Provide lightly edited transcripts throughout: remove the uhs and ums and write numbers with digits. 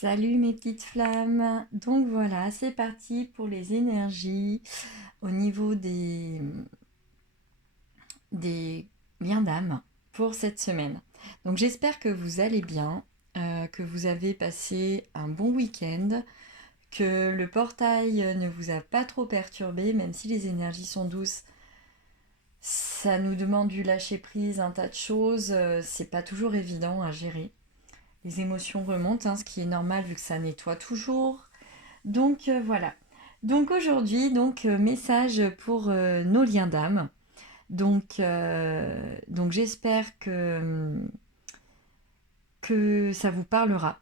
Salut mes petites flammes. Donc voilà, c'est parti pour les énergies au niveau des liens d'âme pour cette semaine. Donc j'espère que vous allez bien, que vous avez passé un bon week-end, que le portail ne vous a pas trop perturbé, même si les énergies sont douces. Ça nous demande du lâcher prise, un tas de choses, c'est pas toujours évident à gérer. Les émotions remontent, hein, ce qui est normal vu que ça nettoie toujours. Donc voilà. Donc aujourd'hui, message pour nos liens d'âme. Donc j'espère que ça vous parlera.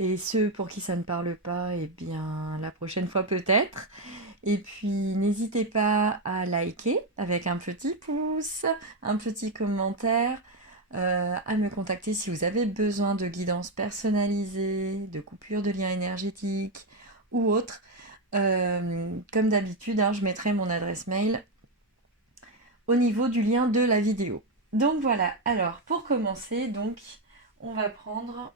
Et ceux pour qui ça ne parle pas, eh bien la prochaine fois peut-être. Et puis n'hésitez pas à liker avec un petit pouce, un petit commentaire, à me contacter si vous avez besoin de guidance personnalisée, de coupure de liens énergétiques ou autre. Comme d'habitude, hein, je mettrai mon adresse mail au niveau du lien de la vidéo. Donc voilà, alors pour commencer, on va prendre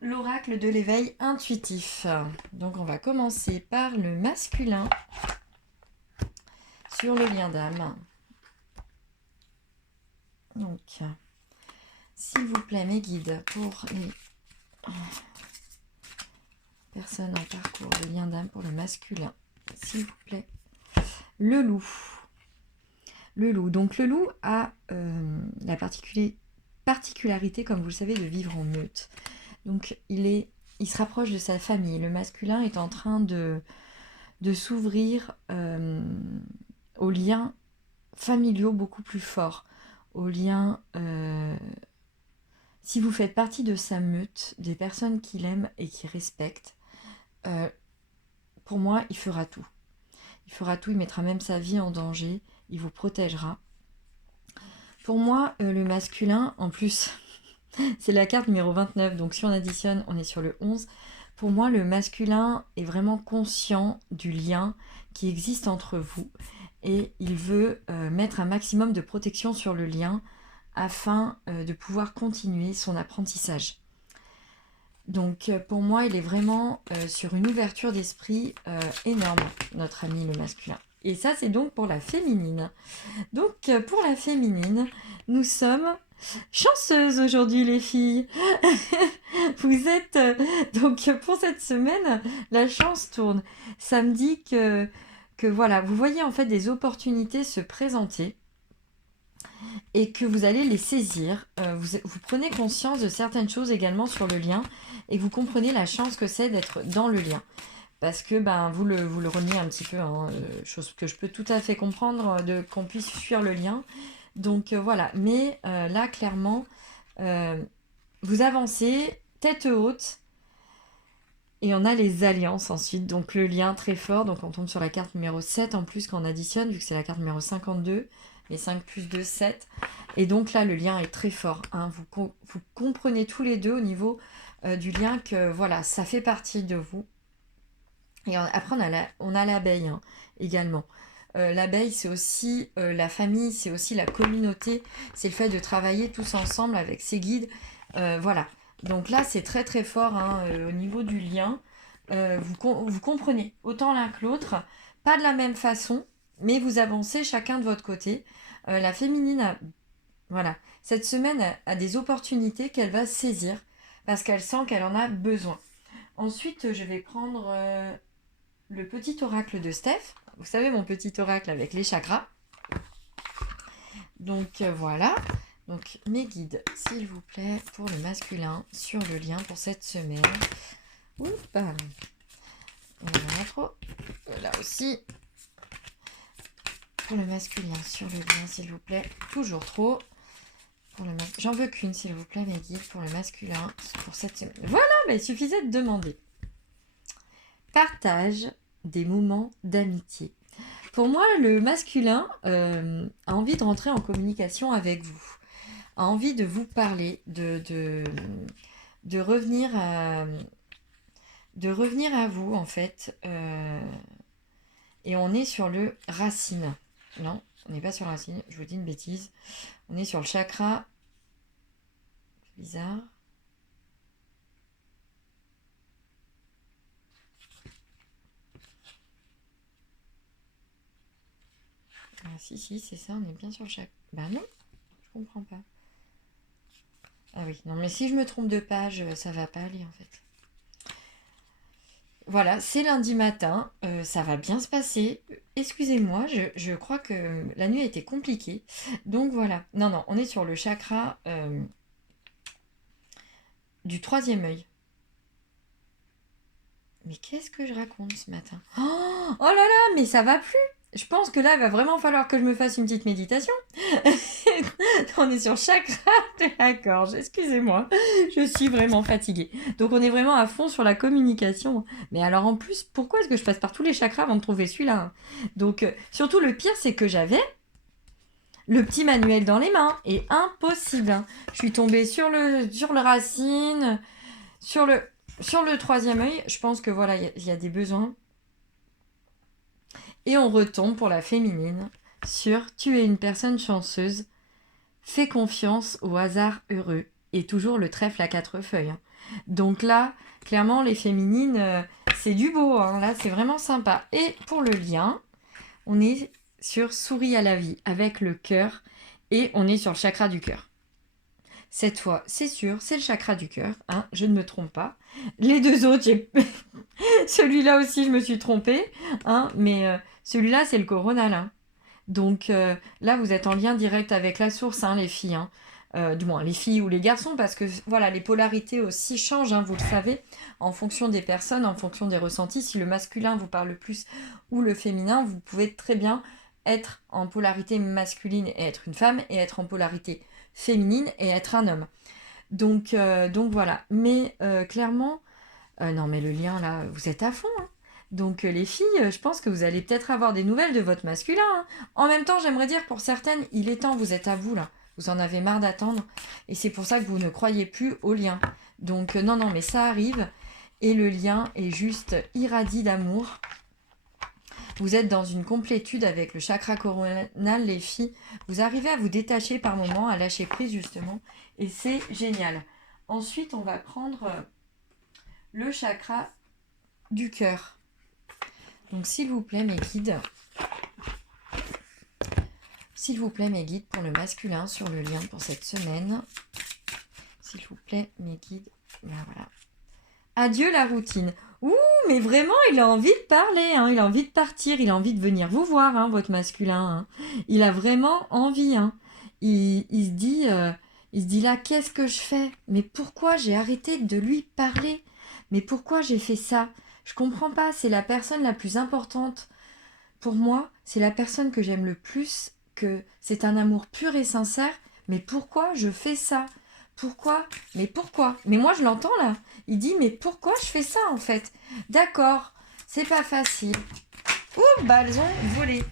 l'oracle de l'éveil intuitif. Donc on va commencer par le masculin sur le lien d'âme. Donc, s'il vous plaît, mes guides, pour les personnes en parcours de lien d'âme pour le masculin, s'il vous plaît. Le loup. Le loup. Donc le loup a la particularité, comme vous le savez, de vivre en meute. Donc il se rapproche de sa famille. Le masculin est en train de s'ouvrir aux liens familiaux beaucoup plus forts, aux liens... si vous faites partie de sa meute, des personnes qu'il aime et qu'il respecte, pour moi, il fera tout. Il fera tout, il mettra même sa vie en danger, il vous protégera. Pour moi, le masculin, en plus, c'est la carte numéro 29, donc si on additionne, on est sur le 11. Pour moi, le masculin est vraiment conscient du lien qui existe entre vous et il veut mettre un maximum de protection sur le lien afin de pouvoir continuer son apprentissage. Donc pour moi, il est vraiment sur une ouverture d'esprit énorme, notre ami le masculin. Et ça, c'est donc pour la féminine. Donc pour la féminine, nous sommes chanceuses aujourd'hui, les filles. Vous êtes donc pour cette semaine, la chance tourne. Ça me dit que voilà, vous voyez en fait des opportunités se présenter et que vous allez les saisir. Vous prenez conscience de certaines choses également sur le lien et vous comprenez la chance que c'est d'être dans le lien. Parce que vous le reniez un petit peu, hein, chose que je peux tout à fait comprendre, qu'on puisse fuir le lien. Donc voilà, mais là clairement, vous avancez, tête haute, et on a les alliances ensuite, donc le lien très fort, donc on tombe sur la carte numéro 7 en plus quand on additionne, vu que c'est la carte numéro 52, les 5 plus 2, 7. Et donc là, le lien est très fort, hein. Vous comprenez tous les deux au niveau du lien que voilà, ça fait partie de vous. Et après, on a l'abeille hein, également. L'abeille, c'est aussi la famille, c'est aussi la communauté, c'est le fait de travailler tous ensemble avec ses guides. Voilà. Donc là, c'est très très fort hein, au niveau du lien. Vous comprenez autant l'un que l'autre, pas de la même façon, mais vous avancez chacun de votre côté. La féminine, voilà, cette semaine a des opportunités qu'elle va saisir parce qu'elle sent qu'elle en a besoin. Ensuite, je vais prendre le petit oracle de Steph. Vous savez, mon petit oracle avec les chakras. Donc voilà. Donc mes guides, s'il vous plaît, pour le masculin sur le lien pour cette semaine. Oups, bam. Voilà, trop. Là aussi. Pour le masculin sur le lien, s'il vous plaît. Toujours trop. J'en veux qu'une, s'il vous plaît, mes guides, pour le masculin pour cette semaine. Voilà, il suffisait de demander. Partage des moments d'amitié. Pour moi, le masculin a envie de rentrer en communication avec vous, a envie de vous parler, de revenir à vous, en fait. Et on est sur le racine. Non, on n'est pas sur le racine, je vous dis une bêtise. On est sur le chakra Bizarre. Ah, si, c'est ça, on est bien sur chaque... Bah non, je comprends pas. Ah oui, non, mais si je me trompe de page, ça va pas aller en fait. Voilà, c'est lundi matin, ça va bien se passer. Excusez-moi, je crois que la nuit a été compliquée. Donc voilà, non, on est sur le chakra du troisième œil. Mais qu'est-ce que je raconte ce matin? Oh là là, mais ça va plus! Je pense que là, il va vraiment falloir que je me fasse une petite méditation. On est sur chakra de la gorge. Excusez-moi, je suis vraiment fatiguée. Donc on est vraiment à fond sur la communication. Mais alors en plus, pourquoi est-ce que je passe par tous les chakras avant de trouver celui-là? Donc surtout le pire, c'est que j'avais le petit manuel dans les mains. Et impossible. Je suis tombée sur le racine, sur le troisième œil. Je pense que voilà, il y a des besoins. Et on retombe pour la féminine sur tu es une personne chanceuse, fais confiance au hasard heureux. Et toujours le trèfle à 4 feuilles. Donc là, clairement, les féminines, c'est du beau. Là, c'est vraiment sympa. Et pour le lien, on est sur souris à la vie avec le cœur. Et on est sur le chakra du cœur. Cette fois, c'est sûr, c'est le chakra du cœur. Je ne me trompe pas. Les deux autres, celui-là aussi, je me suis trompée. Mais celui-là, c'est le coronal. Donc là, vous êtes en lien direct avec la source, les filles. Du moins, les filles ou les garçons, parce que voilà, les polarités aussi changent, vous le savez, en fonction des personnes, en fonction des ressentis. Si le masculin vous parle plus ou le féminin, vous pouvez très bien être en polarité masculine et être une femme, et être en polarité féminine et être un homme. Donc voilà. Mais clairement, non, mais le lien là, vous êtes à fond. Donc les filles, je pense que vous allez peut-être avoir des nouvelles de votre masculin. En même temps, j'aimerais dire pour certaines, il est temps, vous êtes à bout là. Vous en avez marre d'attendre. Et c'est pour ça que vous ne croyez plus au lien. Donc non, mais ça arrive. Et le lien est juste irradie d'amour. Vous êtes dans une complétude avec le chakra coronal, les filles. Vous arrivez à vous détacher par moments, à lâcher prise justement. Et c'est génial. Ensuite, on va prendre le chakra du cœur. Donc s'il vous plaît mes guides, pour le masculin sur le lien pour cette semaine. S'il vous plaît mes guides, ben voilà. Adieu la routine. Ouh, mais vraiment il a envie de parler, il a envie de partir, il a envie de venir vous voir, votre masculin. Il a vraiment envie. Il se dit là, qu'est-ce que je fais? Mais pourquoi j'ai arrêté de lui parler? Mais pourquoi j'ai fait ça? Je comprends pas, c'est la personne la plus importante. Pour moi, c'est la personne que j'aime le plus, que c'est un amour pur et sincère. Mais pourquoi je fais ça? Pourquoi? Mais pourquoi? Mais moi, je l'entends là. Il dit, mais pourquoi je fais ça en fait? D'accord, c'est pas facile. Ouh, bah elles ont volé.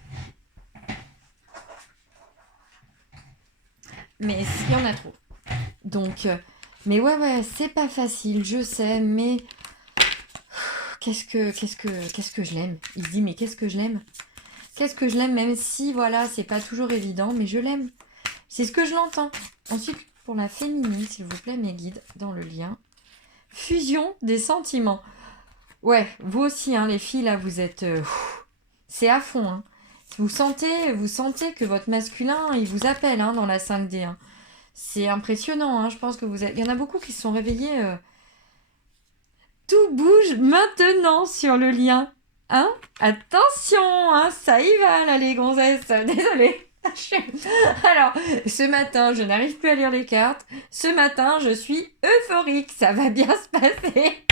Mais il y en a trop. Donc, mais ouais, c'est pas facile, je sais, mais qu'est-ce que je l'aime? Il se dit, mais qu'est-ce que je l'aime? Qu'est-ce que je l'aime, même si, voilà, c'est pas toujours évident, mais je l'aime. C'est ce que je l'entends. Ensuite, pour la féminine, s'il vous plaît, mes guides, dans le lien. Fusion des sentiments. Ouais, vous aussi, les filles, là, vous êtes... c'est à fond, Vous sentez que votre masculin, il vous appelle, dans la 5D, C'est impressionnant, je pense que vous êtes... Il y en a beaucoup qui se sont réveillés... Tout bouge maintenant sur le lien. Attention, ça y va là les gonzesses. Désolée. Alors, ce matin, je n'arrive plus à lire les cartes. Ce matin, je suis euphorique. Ça va bien se passer.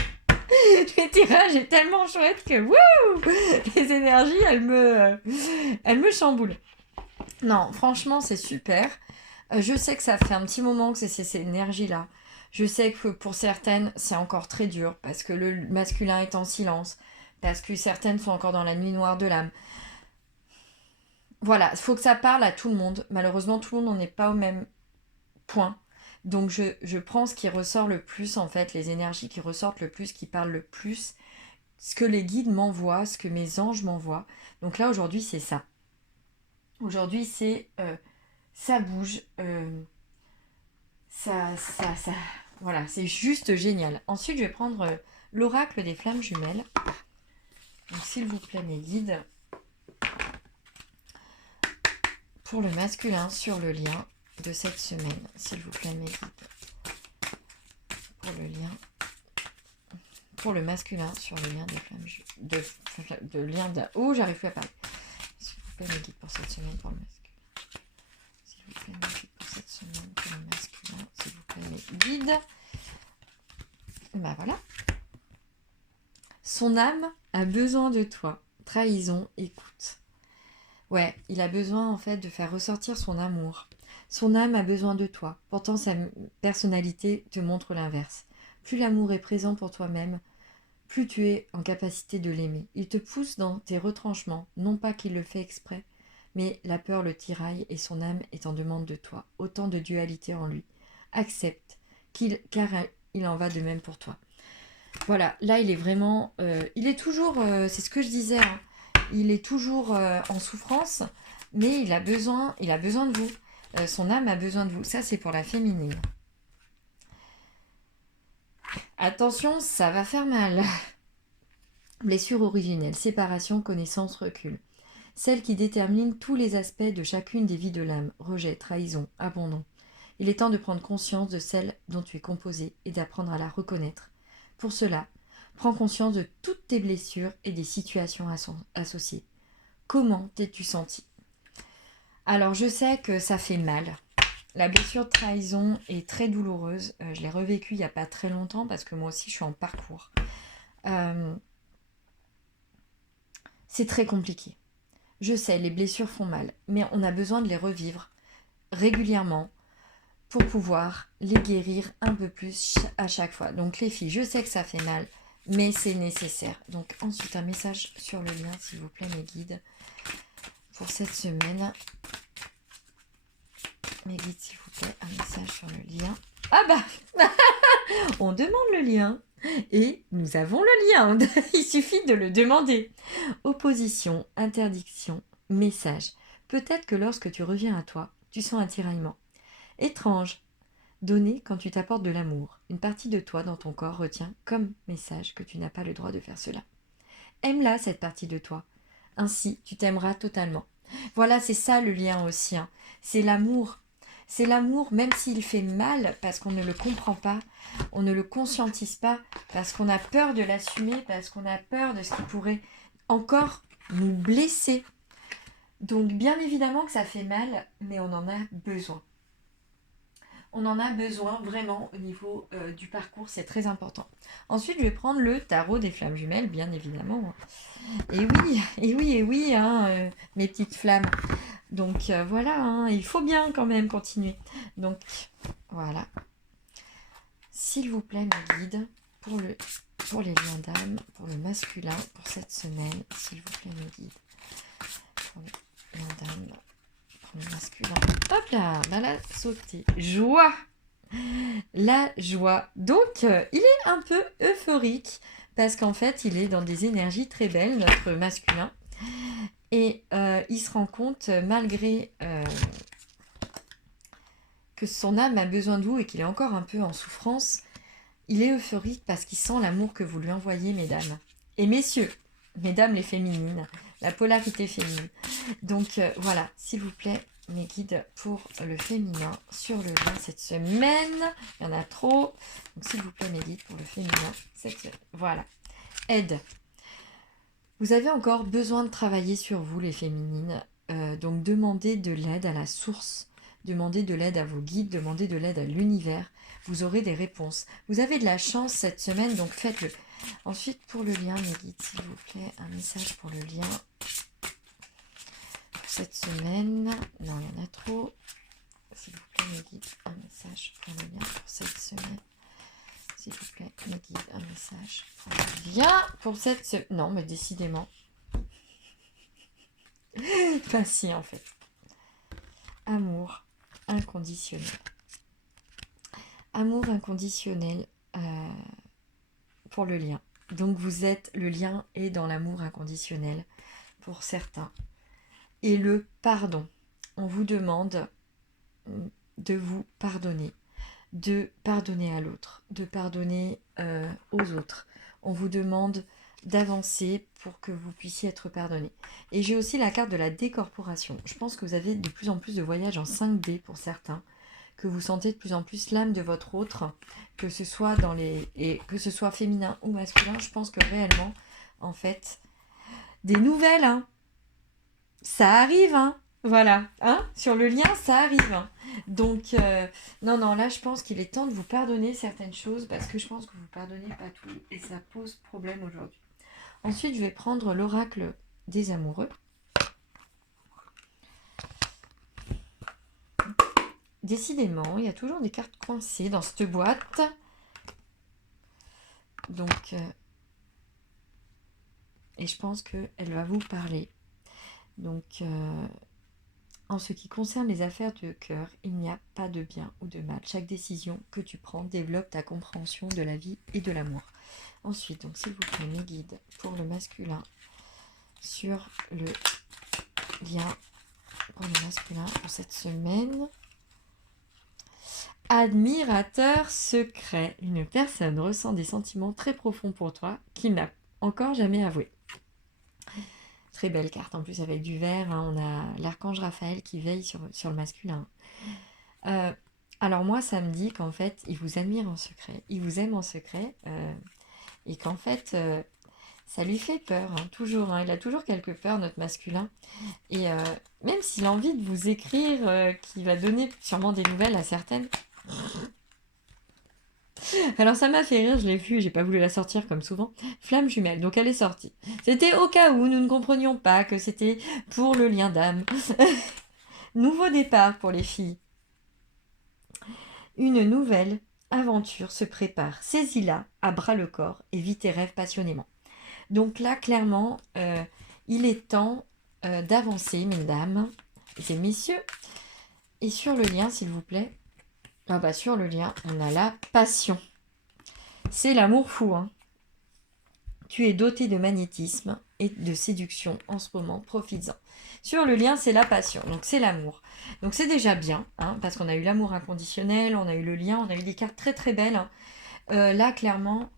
Le tirage est tellement chouette que les énergies, elles me chamboulent. Non, franchement, c'est super. Je sais que ça fait un petit moment que c'est ces énergies-là. Je sais que pour certaines, c'est encore très dur parce que le masculin est en silence, parce que certaines sont encore dans la nuit noire de l'âme. Voilà, il faut que ça parle à tout le monde. Malheureusement, tout le monde n'en est pas au même point. Donc, je prends ce qui ressort le plus, en fait, les énergies qui ressortent le plus, qui parlent le plus, ce que les guides m'envoient, ce que mes anges m'envoient. Donc là, aujourd'hui, c'est ça. Aujourd'hui, c'est... ça bouge... voilà, c'est juste génial. Ensuite, je vais prendre l'oracle des flammes jumelles. Donc, s'il vous plaît, mes guides, pour le masculin sur le lien de cette semaine. S'il vous plaît, mes guides, pour le lien, pour le masculin sur le lien des flammes de lien de... Oh, j'arrive plus à parler. S'il vous plaît, mes guides, pour cette semaine, pour le masculin. S'il vous plaît, mes guides, pour cette semaine, pour le masculin. S'il vous plaît, mes guides. Ben voilà. Son âme a besoin de toi. Trahison, écoute. Ouais, il a besoin en fait de faire ressortir son amour. Son âme a besoin de toi. Pourtant, sa personnalité te montre l'inverse. Plus l'amour est présent pour toi-même, plus tu es en capacité de l'aimer. Il te pousse dans tes retranchements, non pas qu'il le fait exprès, mais la peur le tiraille et son âme est en demande de toi. Autant de dualité en lui. Accepte, car il en va de même pour toi. Voilà, là il est vraiment... il est toujours, c'est ce que je disais, hein, il est toujours en souffrance, mais il a besoin de vous. Son âme a besoin de vous. Ça, c'est pour la féminine. Attention, ça va faire mal. Blessure originelle, séparation, connaissance, recul. Celle qui détermine tous les aspects de chacune des vies de l'âme. Rejet, trahison, abandon. Il est temps de prendre conscience de celle dont tu es composée et d'apprendre à la reconnaître. Pour cela, prends conscience de toutes tes blessures et des situations associées. Comment t'es-tu senti? Alors, je sais que ça fait mal. La blessure de trahison est très douloureuse. Je l'ai revécue il n'y a pas très longtemps parce que moi aussi, je suis en parcours. C'est très compliqué. Je sais, les blessures font mal, mais on a besoin de les revivre régulièrement pour pouvoir les guérir un peu plus à chaque fois. Donc les filles, je sais que ça fait mal, mais c'est nécessaire. Donc ensuite, un message sur le lien, s'il vous plaît, mes guides, pour cette semaine. Mes guides, s'il vous plaît, un message sur le lien. Ah bah on demande le lien et nous avons le lien. Il suffit de le demander. Opposition, interdiction, message. Peut-être que lorsque tu reviens à toi, tu sens un tiraillement. Étrange. Donner quand tu t'apportes de l'amour. Une partie de toi dans ton corps retient comme message que tu n'as pas le droit de faire cela. Aime-la, cette partie de toi. Ainsi, tu t'aimeras totalement. Voilà, c'est ça le lien aussi. Hein. C'est l'amour. C'est l'amour, même s'il fait mal, parce qu'on ne le comprend pas, on ne le conscientise pas, parce qu'on a peur de l'assumer, parce qu'on a peur de ce qui pourrait encore nous blesser. Donc, bien évidemment que ça fait mal, mais on en a besoin. On en a besoin vraiment au niveau du parcours, c'est très important. Ensuite, je vais prendre le tarot des flammes jumelles, bien évidemment. Et oui, hein, mes petites flammes. Donc voilà, hein, il faut bien quand même continuer. Donc voilà. S'il vous plaît, mes guides, pour les liens d'âme, pour le masculin, pour cette semaine, s'il vous plaît, mes guides, pour les liens d'âme, pour le masculin. Hop là, elle a sauté. Joie. La joie. Donc, il est un peu euphorique parce qu'en fait, il est dans des énergies très belles, notre masculin. Et il se rend compte, malgré que son âme a besoin de vous et qu'il est encore un peu en souffrance, il est euphorique parce qu'il sent l'amour que vous lui envoyez, mesdames. Et messieurs, mesdames les féminines, la polarité féminine. Donc voilà, s'il vous plaît, mes guides pour le féminin sur le lien cette semaine. Il y en a trop. Donc s'il vous plaît, mes guides pour le féminin cette semaine. Voilà. Aide. Vous avez encore besoin de travailler sur vous, les féminines. Donc demandez de l'aide à la source. Demandez de l'aide à vos guides. Demandez de l'aide à l'univers. Vous aurez des réponses. Vous avez de la chance cette semaine, donc faites-le. Ensuite, pour le lien, mes guides, s'il vous plaît, un message pour le lien. Cette semaine, non, il y en a trop. S'il vous plaît, mes guides, un message pour le lien pour cette semaine. S'il vous plaît, mes guides, un message pour le lien pour cette semaine. Non, mais décidément. Enfin, si, en fait. Amour inconditionnel. Amour inconditionnel pour le lien. Donc, le lien est dans l'amour inconditionnel pour certains. Et le pardon. On vous demande de vous pardonner, de pardonner à l'autre, de pardonner aux autres. On vous demande d'avancer pour que vous puissiez être pardonné. Et j'ai aussi la carte de la décorporation. Je pense que vous avez de plus en plus de voyages en 5D pour certains, que vous sentez de plus en plus l'âme de votre autre, que ce soit que ce soit féminin ou masculin. Je pense que réellement, en fait, des nouvelles, hein, ça arrive, hein. Voilà, hein, sur le lien, ça arrive, hein. Donc, non, là, je pense qu'il est temps de vous pardonner certaines choses parce que je pense que vous pardonnez pas tout et ça pose problème aujourd'hui. Ensuite, je vais prendre l'oracle des amoureux. Décidément, il y a toujours des cartes coincées dans cette boîte. Donc, et je pense qu'elle va vous parler. Donc, en ce qui concerne les affaires de cœur, il n'y a pas de bien ou de mal. Chaque décision que tu prends développe ta compréhension de la vie et de l'amour. Ensuite, donc s'il vous plaît, mes guides pour le masculin sur le lien pour le masculin pour cette semaine. Admirateur secret. Une personne ressent des sentiments très profonds pour toi qu'il n'a encore jamais avoué. Très belle carte, en plus avec du vert, hein, on a l'archange Raphaël qui veille sur le masculin. Alors moi, ça me dit qu'en fait, il vous admire en secret, il vous aime en secret, et qu'en fait, ça lui fait peur, hein, toujours. Hein, il a toujours quelques peurs, notre masculin. Et même s'il a envie de vous écrire, qu'il va donner sûrement des nouvelles à certaines. Alors ça m'a fait rire, je l'ai vue, j'ai pas voulu la sortir comme souvent. Flamme jumelle, donc elle est sortie. C'était au cas où nous ne comprenions pas que c'était pour le lien d'âme. Nouveau départ pour les filles. Une nouvelle aventure se prépare. Saisis-la à bras le corps et vis tes rêves passionnément. Donc là, clairement, il est temps d'avancer, mesdames et messieurs. Et sur le lien, s'il vous plaît. Ah bah sur le lien, on a la passion. C'est l'amour fou, hein. Tu es doté de magnétisme et de séduction en ce moment, profites-en. Sur le lien, c'est la passion, donc c'est l'amour. Donc c'est déjà bien, hein, parce qu'on a eu l'amour inconditionnel, on a eu le lien, on a eu des cartes très très belles. Hein. Là, clairement,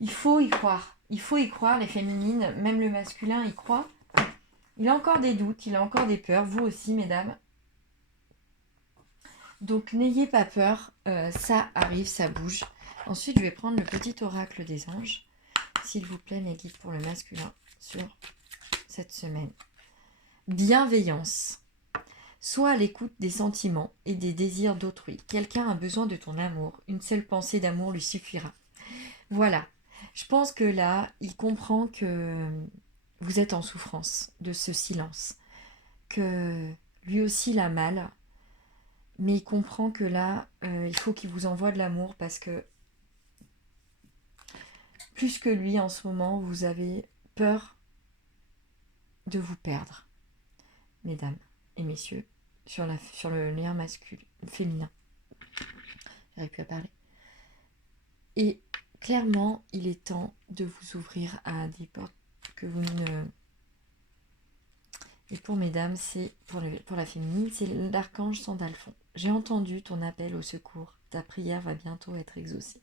il faut y croire. Il faut y croire, les féminines, même le masculin y croit. Il a encore des doutes, il a encore des peurs, vous aussi, mesdames. Donc n'ayez pas peur, ça arrive, ça bouge. Ensuite, je vais prendre le petit oracle des anges. S'il vous plaît, mes guides pour le masculin sur cette semaine. Bienveillance. Sois à l'écoute des sentiments et des désirs d'autrui. Quelqu'un a besoin de ton amour. Une seule pensée d'amour lui suffira. Voilà. Je pense que là, il comprend que vous êtes en souffrance de ce silence. Que lui aussi il a mal. Mais il comprend que là, il faut qu'il vous envoie de l'amour parce que plus que lui en ce moment, vous avez peur de vous perdre, mesdames et messieurs, sur le lien masculin, féminin. J'arrive plus à parler. Et clairement, il est temps de vous ouvrir à des portes que vous ne... Et pour mesdames, c'est pour la féminine, c'est l'archange Sandalphon. J'ai entendu ton appel au secours. Ta prière va bientôt être exaucée.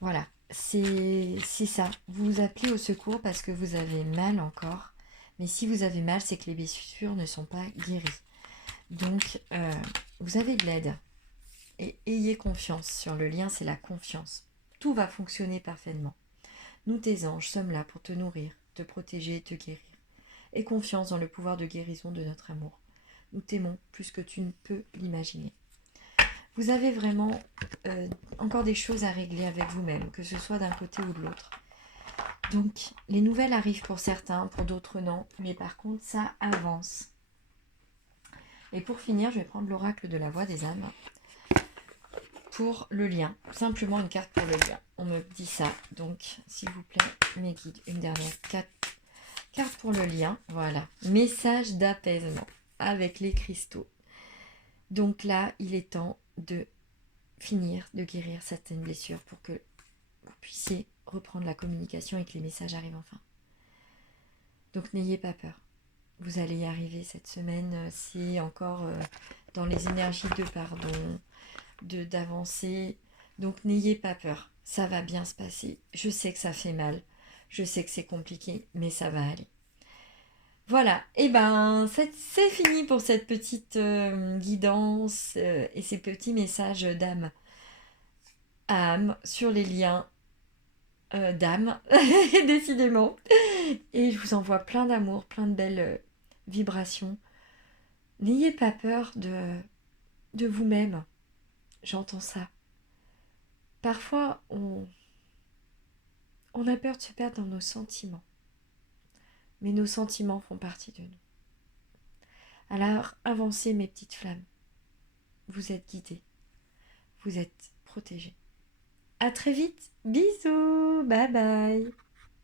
Voilà, c'est ça. Vous vous appelez au secours parce que vous avez mal encore. Mais si vous avez mal, c'est que les blessures ne sont pas guéries. Donc, vous avez de l'aide. Et ayez confiance. Sur le lien, c'est la confiance. Tout va fonctionner parfaitement. Nous, tes anges, sommes là pour te nourrir, te protéger et te guérir. Aie confiance dans le pouvoir de guérison de notre amour. Nous t'aimons plus que tu ne peux l'imaginer. Vous avez vraiment encore des choses à régler avec vous-même, que ce soit d'un côté ou de l'autre. Donc, les nouvelles arrivent pour certains, pour d'autres non, mais par contre, ça avance. Et pour finir, je vais prendre l'oracle de la voix des âmes pour le lien. Simplement une carte pour le lien. On me dit ça. Donc, s'il vous plaît, mes guides, une dernière carte pour le lien. Voilà. Message d'apaisement avec les cristaux. Donc là, il est temps de finir de guérir certaines blessures pour que vous puissiez reprendre la communication et que les messages arrivent enfin. Donc n'ayez pas peur. Vous allez y arriver cette semaine, si encore dans les énergies de pardon, d'avancer. Donc n'ayez pas peur, ça va bien se passer. Je sais que ça fait mal, je sais que c'est compliqué, mais ça va aller. Voilà, et ben c'est fini pour cette petite guidance et ces petits messages d'âme à âme sur les liens d'âme, décidément. Et je vous envoie plein d'amour, plein de belles vibrations. N'ayez pas peur de vous-même, j'entends ça. Parfois, on a peur de se perdre dans nos sentiments, mais nos sentiments font partie de nous. Alors, avancez mes petites flammes. Vous êtes guidés, vous êtes protégés. À très vite, bisous, bye bye.